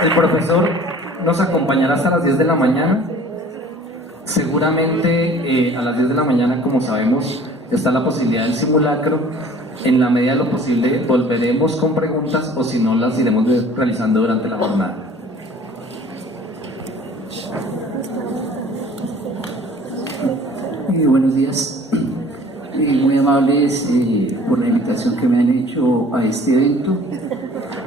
El profesor nos acompañará hasta las 10 de la mañana. Seguramente a las 10 de la mañana, como sabemos, está la posibilidad del simulacro. En la medida de lo posible volveremos con preguntas o si no las iremos realizando durante la jornada. Buenos días, muy amables por la invitación que me han hecho a este evento.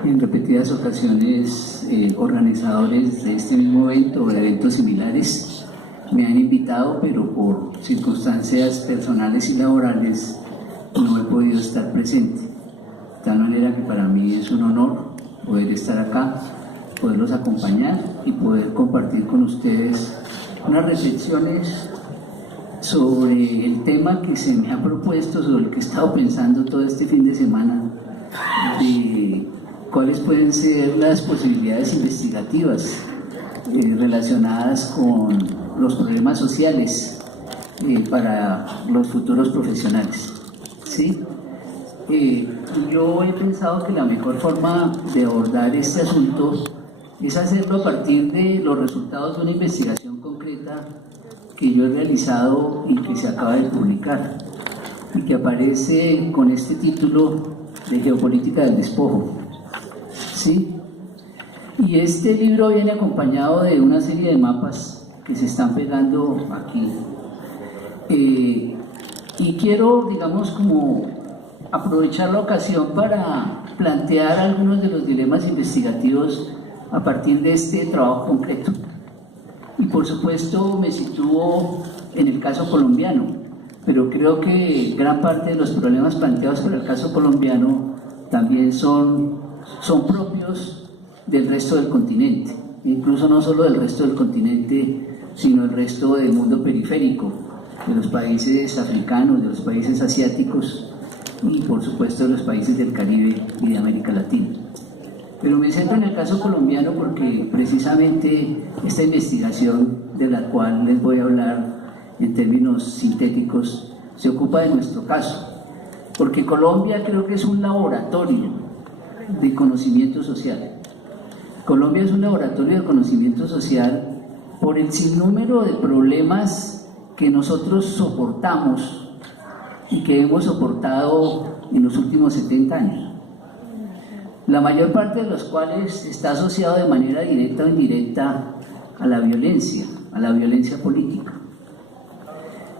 En repetidas ocasiones organizadores de este mismo evento o de eventos similares me han invitado, pero por circunstancias personales y laborales no he podido estar presente. De tal manera que para mí es un honor poder estar acá, poderlos acompañar y poder compartir con ustedes unas reflexiones sobre el tema que se me ha propuesto, sobre el que he estado pensando todo este fin de semana, de cuáles pueden ser las posibilidades investigativas relacionadas con los problemas sociales para los futuros profesionales. ¿Sí? Yo he pensado que la mejor forma de abordar este asunto es hacerlo a partir de los resultados de una investigación concreta que yo he realizado y que se acaba de publicar y que aparece con este título de Geopolítica del Despojo. ¿Sí? Y este libro viene acompañado de una serie de mapas que se están pegando aquí. Y quiero, digamos, como aprovechar la ocasión para plantear algunos de los dilemas investigativos a partir de este trabajo concreto. Y por supuesto me sitúo en el caso colombiano, pero creo que gran parte de los problemas planteados por el caso colombiano también son propios del resto del continente, incluso no solo del resto del continente, sino del resto del mundo periférico, de los países africanos, de los países asiáticos y por supuesto de los países del Caribe y de América Latina. Pero me centro en el caso colombiano porque precisamente esta investigación de la cual les voy a hablar en términos sintéticos se ocupa de nuestro caso, porque Colombia creo que es un laboratorio de conocimiento social. Colombia es un laboratorio de conocimiento social por el sinnúmero de problemas que nosotros soportamos y que hemos soportado en los últimos 70 años. La mayor parte de los cuales está asociado de manera directa o indirecta a la violencia política.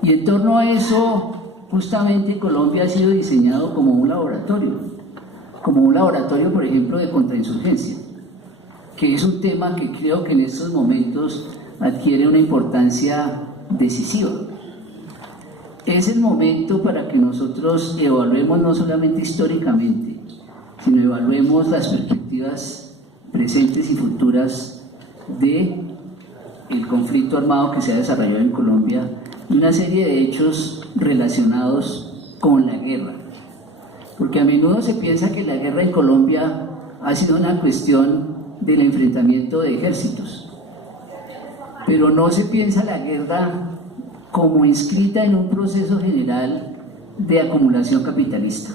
Y en torno a eso, justamente Colombia ha sido diseñado como un laboratorio, por ejemplo, de contrainsurgencia, que es un tema que creo que en estos momentos adquiere una importancia decisiva. Es el momento para que nosotros evaluemos no solamente históricamente, sino evaluemos las perspectivas presentes y futuras del conflicto armado que se ha desarrollado en Colombia y una serie de hechos relacionados con la guerra. Porque a menudo se piensa que la guerra en Colombia ha sido una cuestión del enfrentamiento de ejércitos, pero no se piensa la guerra como inscrita en un proceso general de acumulación capitalista,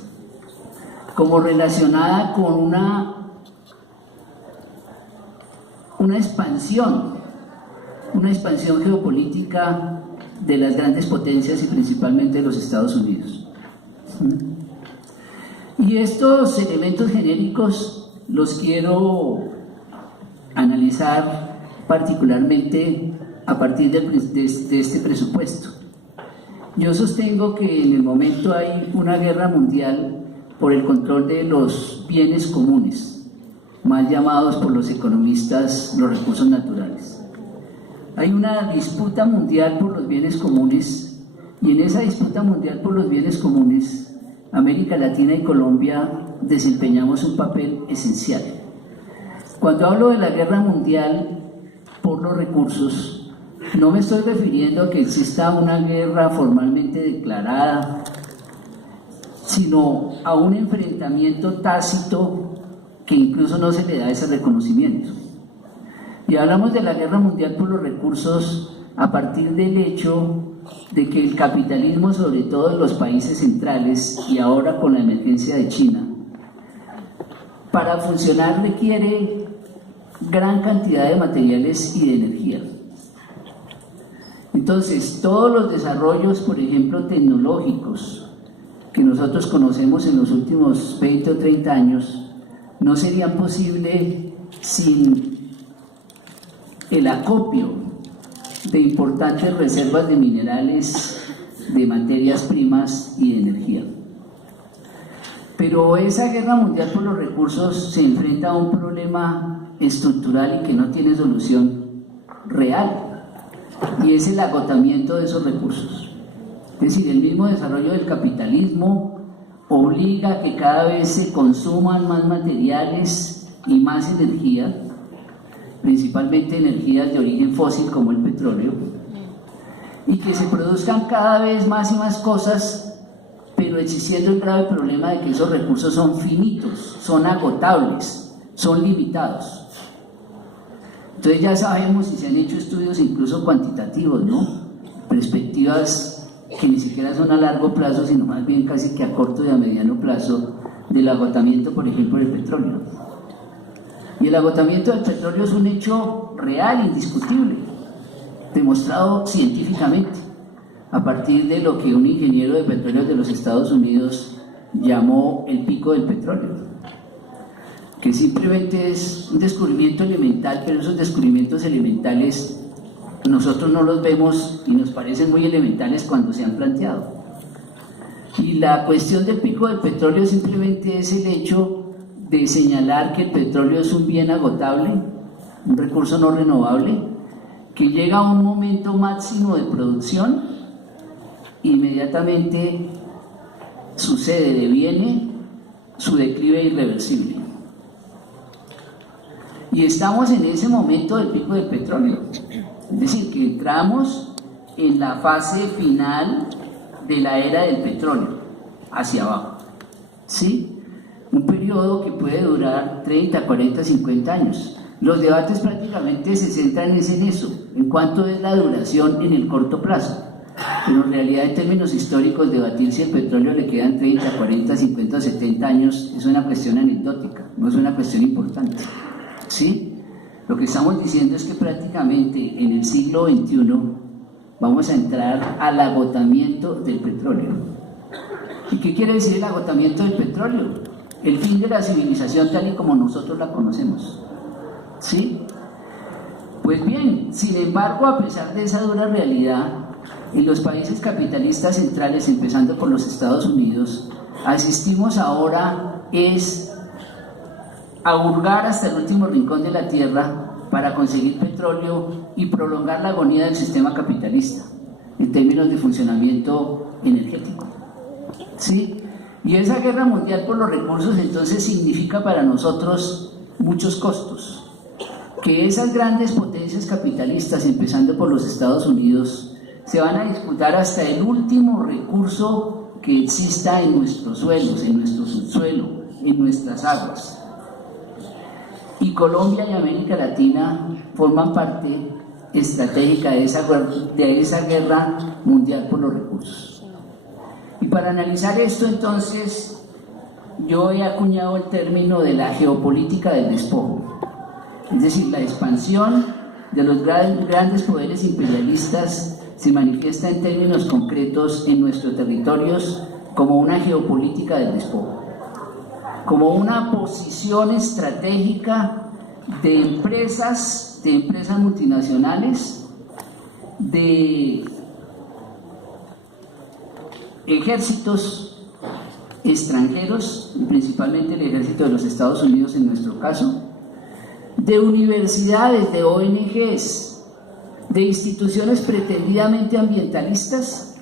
como relacionada con una expansión geopolítica de las grandes potencias y principalmente de los Estados Unidos. Y estos elementos genéricos los quiero analizar particularmente a partir de este presupuesto. Yo sostengo que en el momento hay una guerra mundial por el control de los bienes comunes, mal llamados por los economistas los recursos naturales. Hay una disputa mundial por los bienes comunes y en esa disputa mundial por los bienes comunes, América Latina y Colombia desempeñamos un papel esencial. Cuando hablo de la guerra mundial por los recursos, no me estoy refiriendo a que exista una guerra formalmente declarada, sino a un enfrentamiento tácito que incluso no se le da ese reconocimiento. Y hablamos de la guerra mundial por los recursos a partir del hecho de que el capitalismo, sobre todo en los países centrales y ahora con la emergencia de China, para funcionar requiere gran cantidad de materiales y de energía. Entonces, todos los desarrollos, por ejemplo, tecnológicos que nosotros conocemos en los últimos 20 o 30 años, no serían posibles sin el acopio de importantes reservas de minerales, de materias primas y de energía. Pero esa guerra mundial por los recursos se enfrenta a un problema estructural y que no tiene solución real, y es el agotamiento de esos recursos. Es decir, el mismo desarrollo del capitalismo obliga a que cada vez se consuman más materiales y más energía, principalmente energías de origen fósil como el petróleo, y que se produzcan cada vez más y más cosas, pero existiendo el grave problema de que esos recursos son finitos, son agotables, son limitados. Entonces ya sabemos y se han hecho estudios incluso cuantitativos, ¿no? Perspectivas que ni siquiera son a largo plazo, sino más bien casi que a corto y a mediano plazo, del agotamiento, por ejemplo, del petróleo. Y el agotamiento del petróleo es un hecho real, indiscutible, demostrado científicamente, a partir de lo que un ingeniero de petróleos de los Estados Unidos llamó el pico del petróleo, que simplemente es un descubrimiento elemental, pero esos descubrimientos elementales nosotros no los vemos y nos parecen muy elementales cuando se han planteado. Y la cuestión del pico del petróleo simplemente es el hecho de señalar que el petróleo es un bien agotable, un recurso no renovable, que llega a un momento máximo de producción, inmediatamente sucede, deviene su declive irreversible. Y estamos en ese momento del pico del petróleo, es decir, que entramos en la fase final de la era del petróleo, hacia abajo, ¿sí? Un periodo que puede durar 30, 40, 50 años. Los debates prácticamente se centran en eso, en cuánto es la duración en el corto plazo. Pero en realidad, en términos históricos, debatir si el petróleo le quedan 30, 40, 50, 70 años es una cuestión anecdótica, no es una cuestión importante, ¿sí? Lo que estamos diciendo es que prácticamente en el siglo XXI vamos a entrar al agotamiento del petróleo. ¿Y qué quiere decir el agotamiento del petróleo? El fin de la civilización tal y como nosotros la conocemos, ¿sí? Pues bien, sin embargo, a pesar de esa dura realidad, en los países capitalistas centrales, empezando por los Estados Unidos, asistimos ahora a hurgar hasta el último rincón de la tierra para conseguir petróleo y prolongar la agonía del sistema capitalista en términos de funcionamiento energético, ¿sí? Y esa guerra mundial por los recursos entonces significa para nosotros muchos costos, que esas grandes potencias capitalistas, empezando por los Estados Unidos, se van a disputar hasta el último recurso que exista en nuestros suelos, en nuestro subsuelo, en nuestras aguas. Y Colombia y América Latina forman parte estratégica de esa guerra mundial por los recursos. Y para analizar esto, entonces, yo he acuñado el término de la geopolítica del despojo, es decir, la expansión de los grandes poderes imperialistas se manifiesta en términos concretos en nuestros territorios como una geopolítica del despojo, como una posición estratégica de empresas multinacionales, de ejércitos extranjeros, principalmente el ejército de los Estados Unidos en nuestro caso, de universidades, de ONGs, de instituciones pretendidamente ambientalistas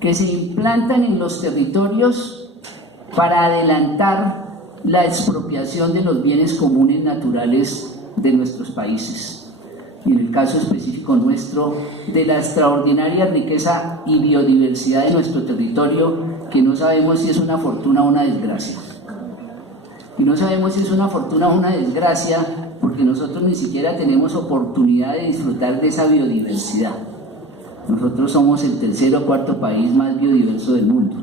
que se implantan en los territorios para adelantar la expropiación de los bienes comunes naturales de nuestros países. Y en el caso específico nuestro, de la extraordinaria riqueza y biodiversidad de nuestro territorio, que no sabemos si es una fortuna o una desgracia. Y no sabemos si es una fortuna o una desgracia porque nosotros ni siquiera tenemos oportunidad de disfrutar de esa biodiversidad. Nosotros somos el tercer o cuarto país más biodiverso del mundo.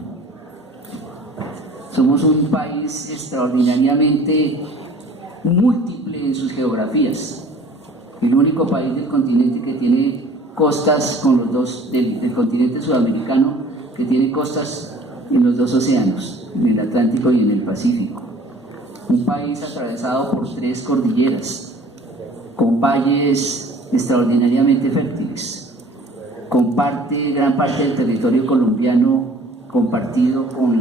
Somos un país extraordinariamente múltiple en sus geografías. El único país del continente que tiene costas con los dos, del continente sudamericano, que tiene costas en los dos océanos, en el Atlántico y en el Pacífico. Un país atravesado por 3 cordilleras, con valles extraordinariamente fértiles. Comparte gran parte del territorio colombiano compartido con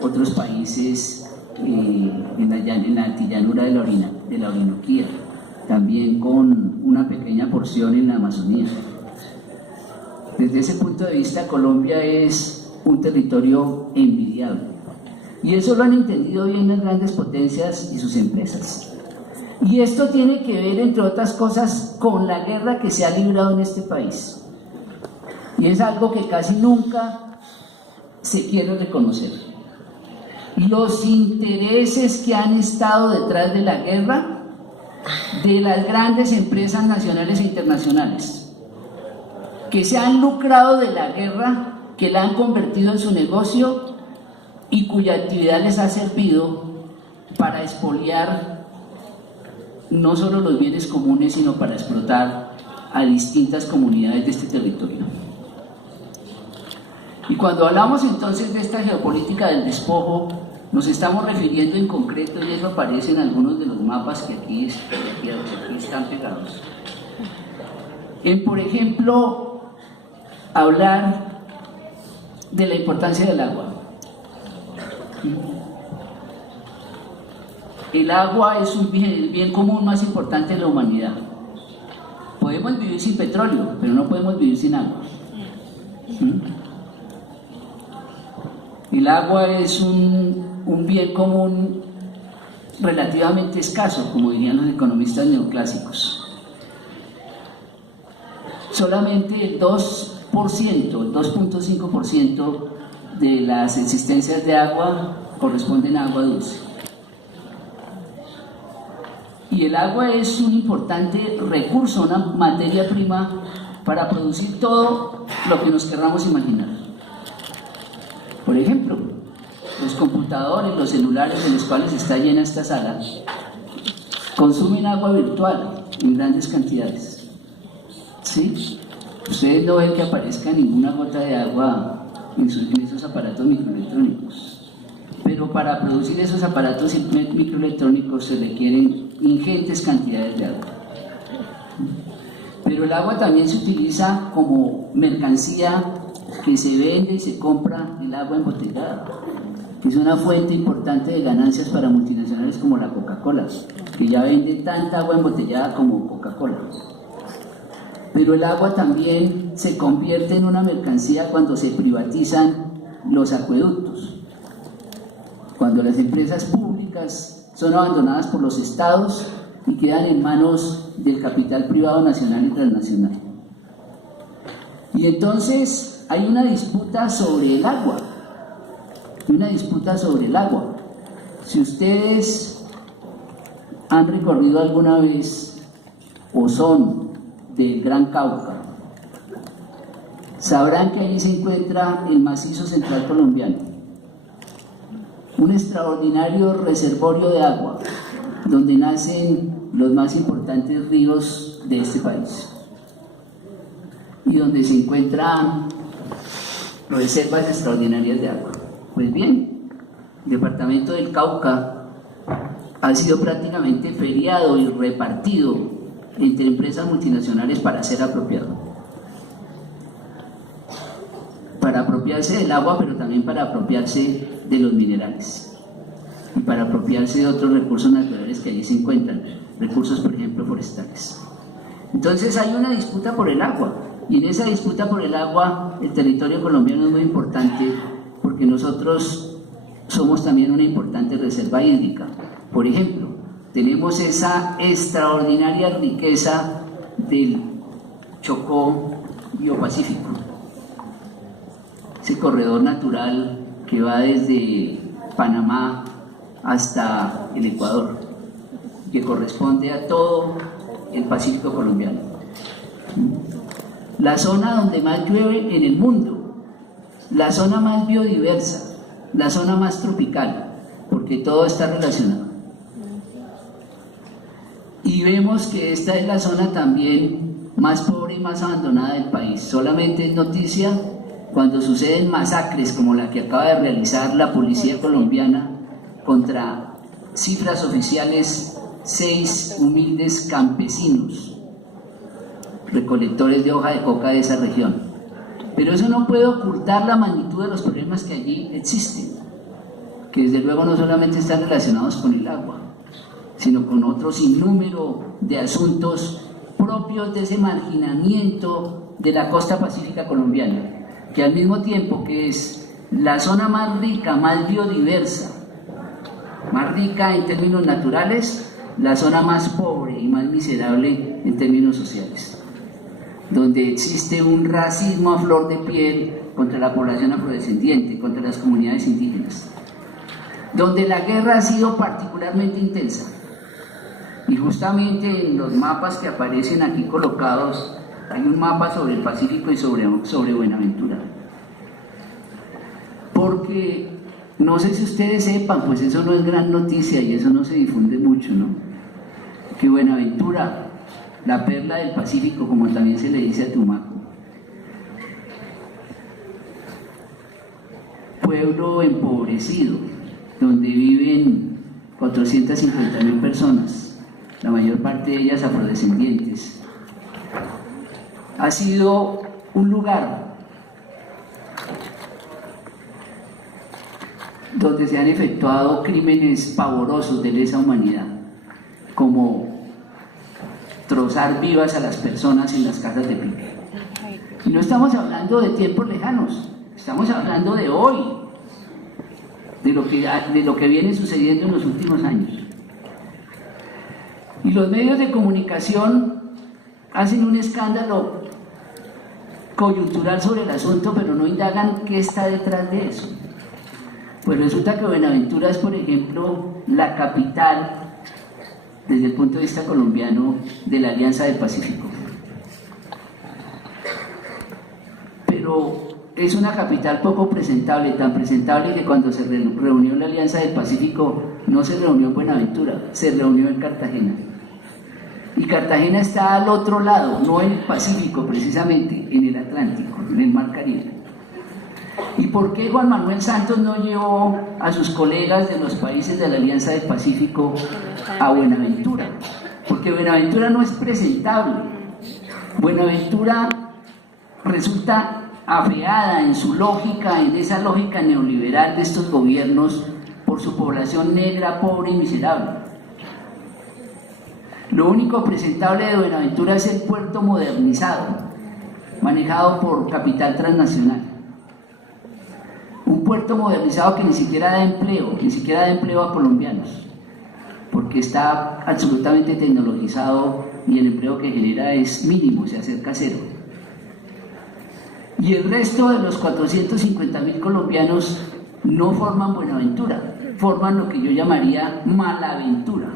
otros países en la altillanura de la Orinoquía, también con una pequeña porción en la Amazonía. Desde ese punto de vista, Colombia es un territorio envidiable. Y eso lo han entendido bien las grandes potencias y sus empresas. Y esto tiene que ver, entre otras cosas, con la guerra que se ha librado en este país. Y es algo que casi nunca se quiere reconocer. Los intereses que han estado detrás de la guerra de las grandes empresas nacionales e internacionales, que se han lucrado de la guerra, que la han convertido en su negocio y cuya actividad les ha servido para expoliar no solo los bienes comunes, sino para explotar a distintas comunidades de este territorio. Y cuando hablamos entonces de esta geopolítica del despojo, nos estamos refiriendo en concreto, y eso aparece en algunos de los mapas que aquí están pegados, en, por ejemplo, hablar de la importancia del agua. El agua es el bien común más importante de la humanidad. Podemos vivir sin petróleo, pero no podemos vivir sin agua. El agua es un bien común relativamente escaso, como dirían los economistas neoclásicos. Solamente el 2.5% de las existencias de agua corresponden a agua dulce. Y el agua es un importante recurso, una materia prima para producir todo lo que nos querramos imaginar. Por ejemplo, los computadores, los celulares de los cuales está llena esta sala, consumen agua virtual en grandes cantidades. ¿Sí? Ustedes no ven que aparezca ninguna gota de agua en esos aparatos microelectrónicos. Pero para producir esos aparatos microelectrónicos se requieren ingentes cantidades de agua. Pero el agua también se utiliza como mercancía que se vende y se compra, el agua embotellada, que es una fuente importante de ganancias para multinacionales como la Coca-Cola, que ya vende tanta agua embotellada como Coca-Cola. Pero el agua también se convierte en una mercancía cuando se privatizan los acueductos, cuando las empresas públicas son abandonadas por los estados y quedan en manos del capital privado nacional y transnacional. Y entonces hay una disputa sobre el agua, Si ustedes han recorrido alguna vez o son del Gran Cauca, sabrán que allí se encuentra el macizo central colombiano, un extraordinario reservorio de agua donde nacen los más importantes ríos de este país y donde se encuentran reservas extraordinarias de agua. Pues bien, el departamento del Cauca ha sido prácticamente feriado y repartido entre empresas multinacionales para ser apropiado. Para apropiarse del agua, pero también para apropiarse de los minerales y para apropiarse de otros recursos naturales que allí se encuentran, recursos, por ejemplo, forestales. Entonces hay una disputa por el agua, y en esa disputa por el agua el territorio colombiano es muy importante porque nosotros somos también una importante reserva hídrica. Por ejemplo, tenemos esa extraordinaria riqueza del Chocó biopacífico, ese corredor natural que va desde Panamá hasta el Ecuador, que corresponde a todo el Pacífico colombiano. La zona donde más llueve en el mundo, la zona más biodiversa, la zona más tropical, porque todo está relacionado. y vemos que esta es la zona también más pobre y más abandonada del país. Solamente es noticia cuando suceden masacres como la que acaba de realizar la policía colombiana contra, cifras oficiales, 6 humildes campesinos, recolectores de hoja de coca de esa región. Pero eso no puede ocultar la magnitud de los problemas que allí existen, que desde luego no solamente están relacionados con el agua, sino con otro sinnúmero de asuntos propios de ese marginamiento de la costa pacífica colombiana, que al mismo tiempo que es la zona más rica, más biodiversa, más rica en términos naturales, la zona más pobre y más miserable en términos sociales, donde existe un racismo a flor de piel contra la población afrodescendiente, contra las comunidades indígenas, donde la guerra ha sido particularmente intensa. Y justamente en los mapas que aparecen aquí colocados, hay un mapa sobre el Pacífico y sobre Buenaventura. Porque, no sé si ustedes sepan, pues eso no es gran noticia y eso no se difunde mucho, ¿no? Que Buenaventura, la perla del Pacífico, como también se le dice a Tumaco, pueblo empobrecido, donde viven 450.000 personas, la mayor parte de ellas afrodescendientes, ha sido un lugar donde se han efectuado crímenes pavorosos de lesa humanidad, como trozar vivas a las personas en las casas de pique. Y no estamos hablando de tiempos lejanos, estamos hablando de hoy, de lo que viene sucediendo en los últimos años. Y los medios de comunicación hacen un escándalo coyuntural sobre el asunto, pero no indagan qué está detrás de eso. Pues resulta que Buenaventura es, por ejemplo, la capital, desde el punto de vista colombiano, de la Alianza del Pacífico. Pero es una capital poco presentable, tan presentable que cuando se reunió la Alianza del Pacífico no se reunió en Buenaventura, se reunió en Cartagena. Y Cartagena está al otro lado, no en el Pacífico precisamente, en el Atlántico, en el Mar Caribe. ¿Y por qué Juan Manuel Santos no llevó a sus colegas de los países de la Alianza del Pacífico a Buenaventura? Porque Buenaventura no es presentable. Buenaventura resulta afeada en su lógica, en esa lógica neoliberal de estos gobiernos, por su población negra, pobre y miserable. Lo único presentable de Buenaventura es el puerto modernizado, manejado por capital transnacional. Un puerto modernizado que ni siquiera da empleo a colombianos, porque está absolutamente tecnologizado y el empleo que genera es mínimo, se acerca a cero. Y el resto de los 450.000 colombianos no forman Buenaventura, forman lo que yo llamaría Malaventura.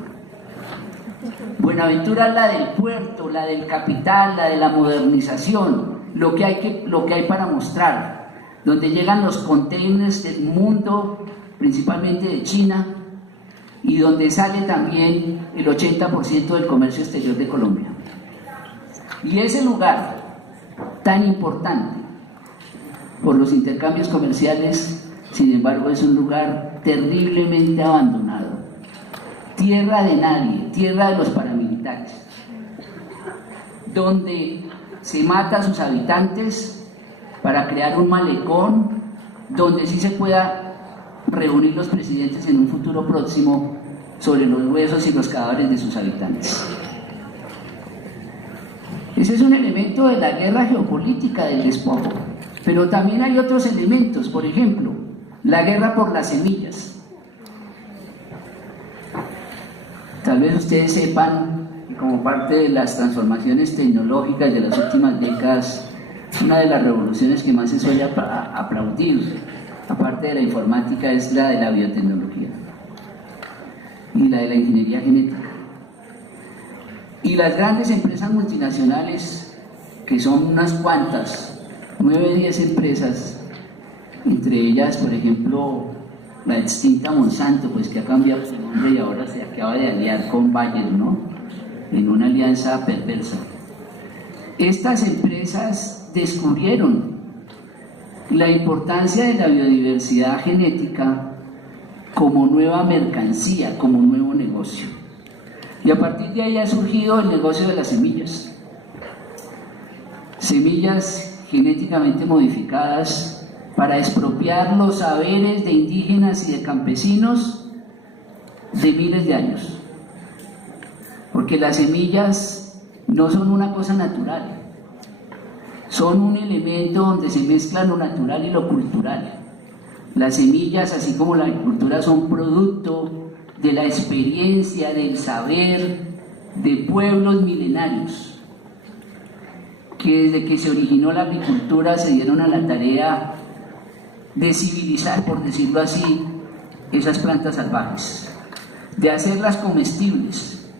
Buenaventura es la del puerto, la del capital, la de la modernización, lo que hay para mostrar, donde llegan los containers del mundo, principalmente de China, y donde sale también el 80% del comercio exterior de Colombia. Y ese lugar tan importante por los intercambios comerciales, sin embargo, es un lugar terriblemente abandonado. Tierra de nadie, tierra de los paramilitares, donde se mata a sus habitantes para crear un malecón donde sí se pueda reunir los presidentes en un futuro próximo sobre los huesos y los cadáveres de sus habitantes. Ese es un elemento de la guerra geopolítica del despojo, pero también hay otros elementos, por ejemplo, la guerra por las semillas. Tal vez ustedes sepan que como parte de las transformaciones tecnológicas de las últimas décadas, una de las revoluciones que más se suele aplaudir, aparte de la informática, es la de la biotecnología y la de la ingeniería genética. Y las grandes empresas multinacionales, que son unas cuantas, 9 o 10 empresas, entre ellas, por ejemplo, la extinta Monsanto, pues que ha cambiado su nombre y ahora se acaba de aliar con Bayer, ¿no? en una alianza perversa. Estas empresas descubrieron la importancia de la biodiversidad genética como nueva mercancía, como nuevo negocio. Y a partir de ahí ha surgido el negocio de las semillas. Semillas genéticamente modificadas para expropiar los saberes de indígenas y de campesinos de miles de años. Porque las semillas no son una cosa natural, son un elemento donde se mezcla lo natural y lo cultural. Las semillas, así como la agricultura, son producto de la experiencia, del saber de pueblos milenarios, que desde que se originó la agricultura se dieron a la tarea de civilizar, por decirlo así, esas plantas salvajes, de hacerlas comestibles,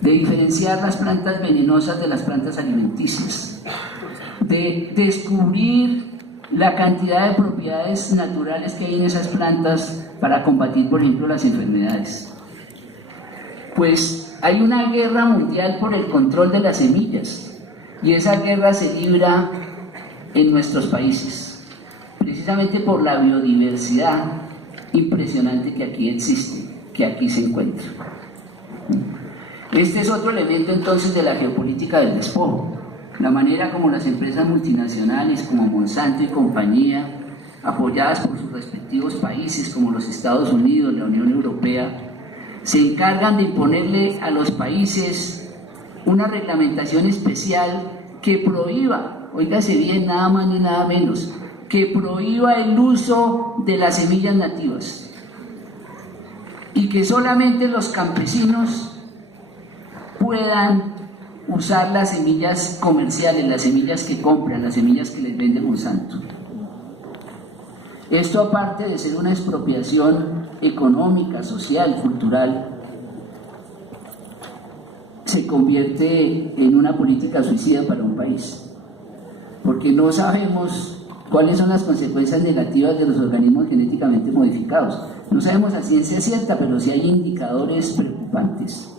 de diferenciar las plantas venenosas de las plantas alimenticias, de descubrir la cantidad de propiedades naturales que hay en esas plantas para combatir, por ejemplo, las enfermedades. Pues hay una guerra mundial por el control de las semillas, y esa guerra se libra en nuestros países, precisamente por la biodiversidad impresionante que aquí existe, que aquí se encuentra. Este es otro elemento entonces de la geopolítica del despojo, la manera como las empresas multinacionales como Monsanto y compañía, apoyadas por sus respectivos países como los Estados Unidos, la Unión Europea, se encargan de imponerle a los países una reglamentación especial que prohíba, óigase bien, nada más ni nada menos, que prohíba el uso de las semillas nativas y que solamente los campesinos puedan usar las semillas comerciales, las semillas que compran, las semillas que les vende Monsanto. Esto, aparte de ser una expropiación económica, social, cultural, se convierte en una política suicida para un país, porque no sabemos cuáles son las consecuencias negativas de los organismos genéticamente modificados. No sabemos a ciencia cierta, pero sí hay indicadores preocupantes,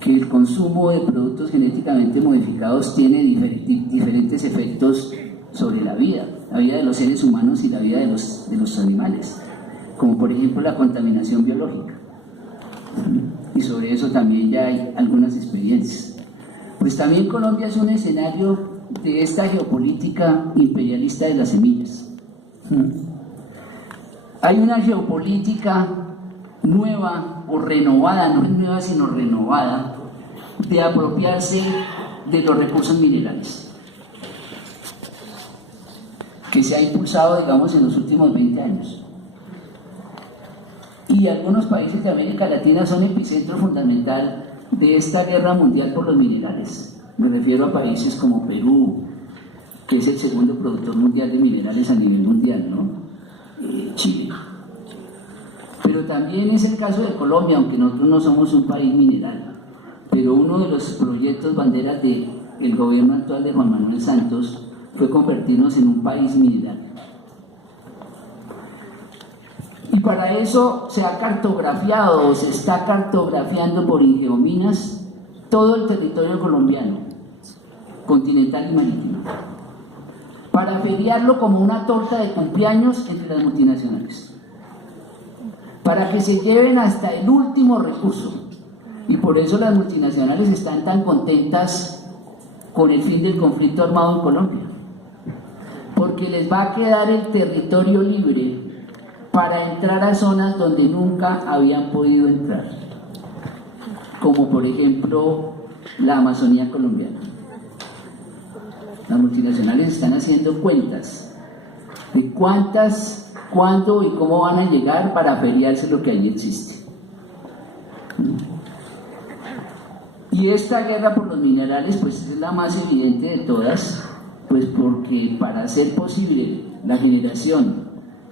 que el consumo de productos genéticamente modificados tiene diferentes efectos sobre la vida de los seres humanos y la vida de los animales, como por ejemplo la contaminación biológica. Y sobre eso también ya hay algunas experiencias. Pues también Colombia es un escenario de esta geopolítica imperialista de las semillas. Hay una geopolítica nueva o renovada, no es nueva sino renovada, de apropiarse de los recursos minerales, que se ha impulsado, digamos, en los últimos 20 años. Y algunos países de América Latina son epicentro fundamental de esta guerra mundial por los minerales. Me refiero a países como Perú, que es el segundo productor mundial de minerales a nivel mundial, ¿no? Chile. Pero también es el caso de Colombia, aunque nosotros no somos un país mineral. Pero uno de los proyectos banderas del gobierno actual de Juan Manuel Santos fue convertirnos en un país mineral. Y para eso se ha cartografiado o se está cartografiando por Ingeominas todo el territorio colombiano, continental y marítimo, para feriarlo como una torta de cumpleaños entre las multinacionales, para que se lleven hasta el último recurso. Y por eso las multinacionales están tan contentas con el fin del conflicto armado en Colombia, porque les va a quedar el territorio libre para entrar a zonas donde nunca habían podido entrar, como por ejemplo la Amazonía colombiana. Las multinacionales están haciendo cuentas de cuántas, cuándo y cómo van a llegar para feriarse lo que allí existe. Y esta guerra por los minerales pues es la más evidente de todas, pues porque para hacer posible la generación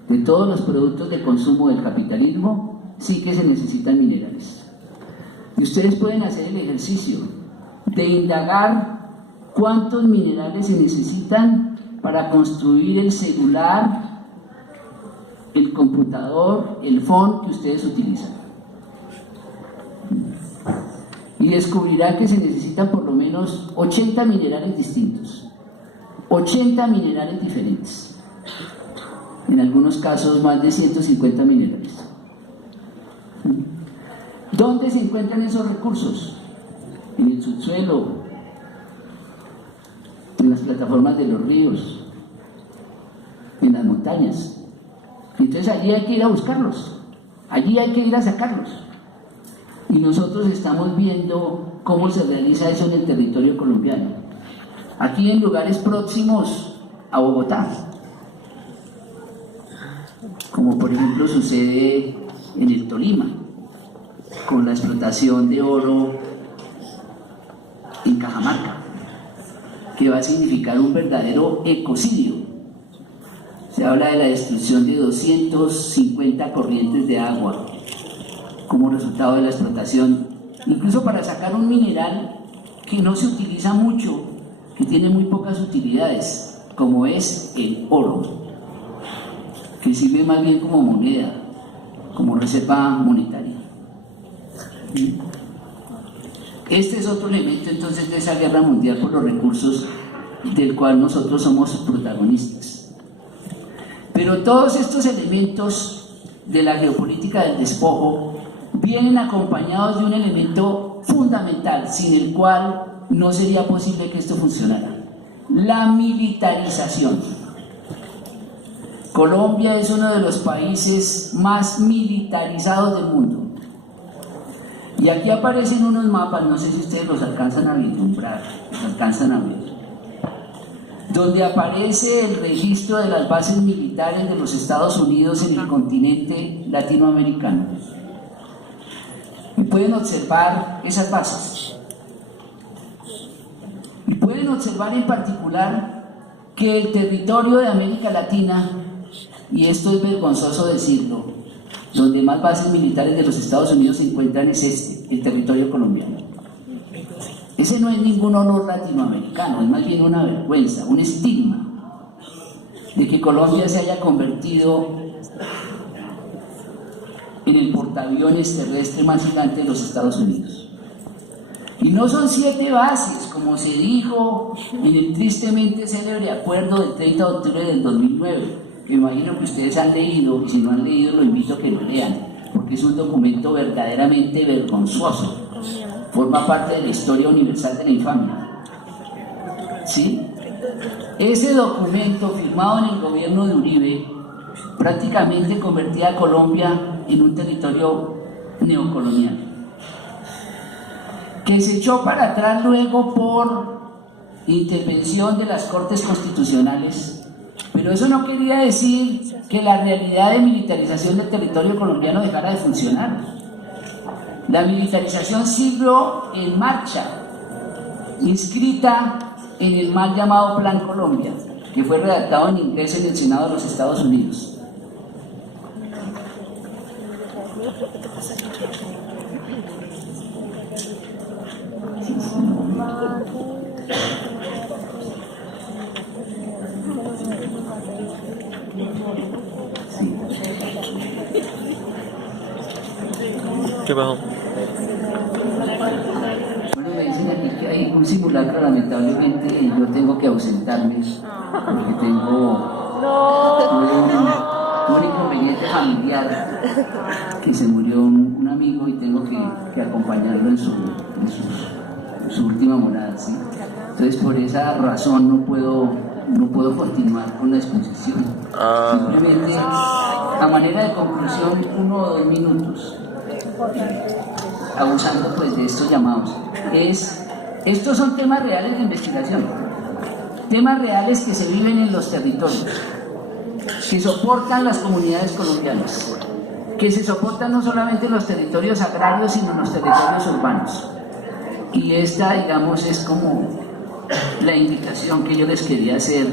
de todos los productos de consumo del capitalismo sí que se necesitan minerales. Y ustedes pueden hacer el ejercicio de indagar cuántos minerales se necesitan para construir el celular, el computador, el phone que ustedes utilizan. y descubrirá que se necesitan por lo menos 80 minerales distintos, 80 minerales diferentes, en algunos casos más de 150 minerales. ¿Dónde se encuentran esos recursos? En el subsuelo, en las plataformas de los ríos, en las montañas. Entonces allí hay que ir a buscarlos, allí hay que ir a sacarlos. Y nosotros estamos viendo cómo se realiza eso en el territorio colombiano. Aquí en lugares próximos a Bogotá, como por ejemplo sucede en el Tolima, con la explotación de oro en Cajamarca, que va a significar un verdadero ecocidio. Se habla de la destrucción de 250 corrientes de agua como resultado de la explotación, incluso para sacar un mineral que no se utiliza mucho, que tiene muy pocas utilidades, como es el oro, que sirve más bien como moneda, como reserva monetaria. Este es otro elemento entonces de esa guerra mundial por los recursos del cual nosotros somos protagonistas. Pero todos estos elementos de la geopolítica del despojo vienen acompañados de un elemento fundamental, sin el cual no sería posible que esto funcionara: la militarización. Colombia es uno de los países más militarizados del mundo. Y aquí aparecen unos mapas, no sé si ustedes los alcanzan a vislumbrar, los alcanzan a ver, donde aparece el registro de las bases militares de los Estados Unidos en el continente latinoamericano. Y pueden observar esas bases. Y pueden observar en particular que el territorio de América Latina, y esto es vergonzoso decirlo, donde más bases militares de los Estados Unidos se encuentran es el territorio colombiano. Ese no es ningún honor latinoamericano, es más bien una vergüenza, un estigma de que Colombia se haya convertido en el portaaviones terrestre más gigante de los Estados Unidos. Y no son 7 bases, como se dijo en el tristemente célebre acuerdo del 30 de octubre del 2009, que imagino que ustedes han leído, y si no han leído, lo invito a que lo lean, porque es un documento verdaderamente vergonzoso. Forma parte de la historia universal de la infamia. ¿Sí? Ese documento firmado en el gobierno de Uribe prácticamente convertía a Colombia en un territorio neocolonial, que se echó para atrás luego por intervención de las Cortes Constitucionales. Pero eso no quería decir que la realidad de militarización del territorio colombiano dejara de funcionar. La militarización siguió en marcha, inscrita en el mal llamado Plan Colombia, que fue redactado en inglés en el Senado de los Estados Unidos. ¿Qué pasó? Bueno, me dicen aquí que hay un simulacro, lamentablemente yo tengo que ausentarme porque tuve un inconveniente familiar, que se murió un amigo y tengo que acompañarlo en su última morada, ¿sí? Entonces por esa razón no puedo continuar con la exposición. Simplemente a manera de conclusión, 1 o 2 minutos, abusando pues de estos llamados. Estos son temas reales de investigación, temas reales que se viven en los territorios, que soportan las comunidades colombianas, que se soportan no solamente en los territorios agrarios, sino en los territorios urbanos. Y esta, digamos, es como la invitación que yo les quería hacer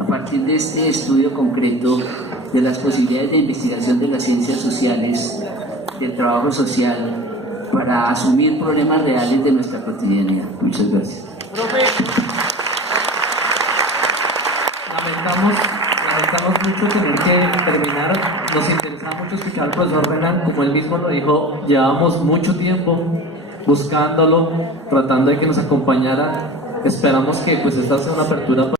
a partir de este estudio concreto de las posibilidades de investigación de las ciencias sociales, del trabajo social, para asumir problemas reales de nuestra cotidianidad. Muchas gracias. Lamentamos mucho tener que terminar. Nos interesa mucho escuchar al profesor Renan, como él mismo lo dijo, llevamos mucho tiempo buscándolo, tratando de que nos acompañara. Esperamos que pues esta sea una apertura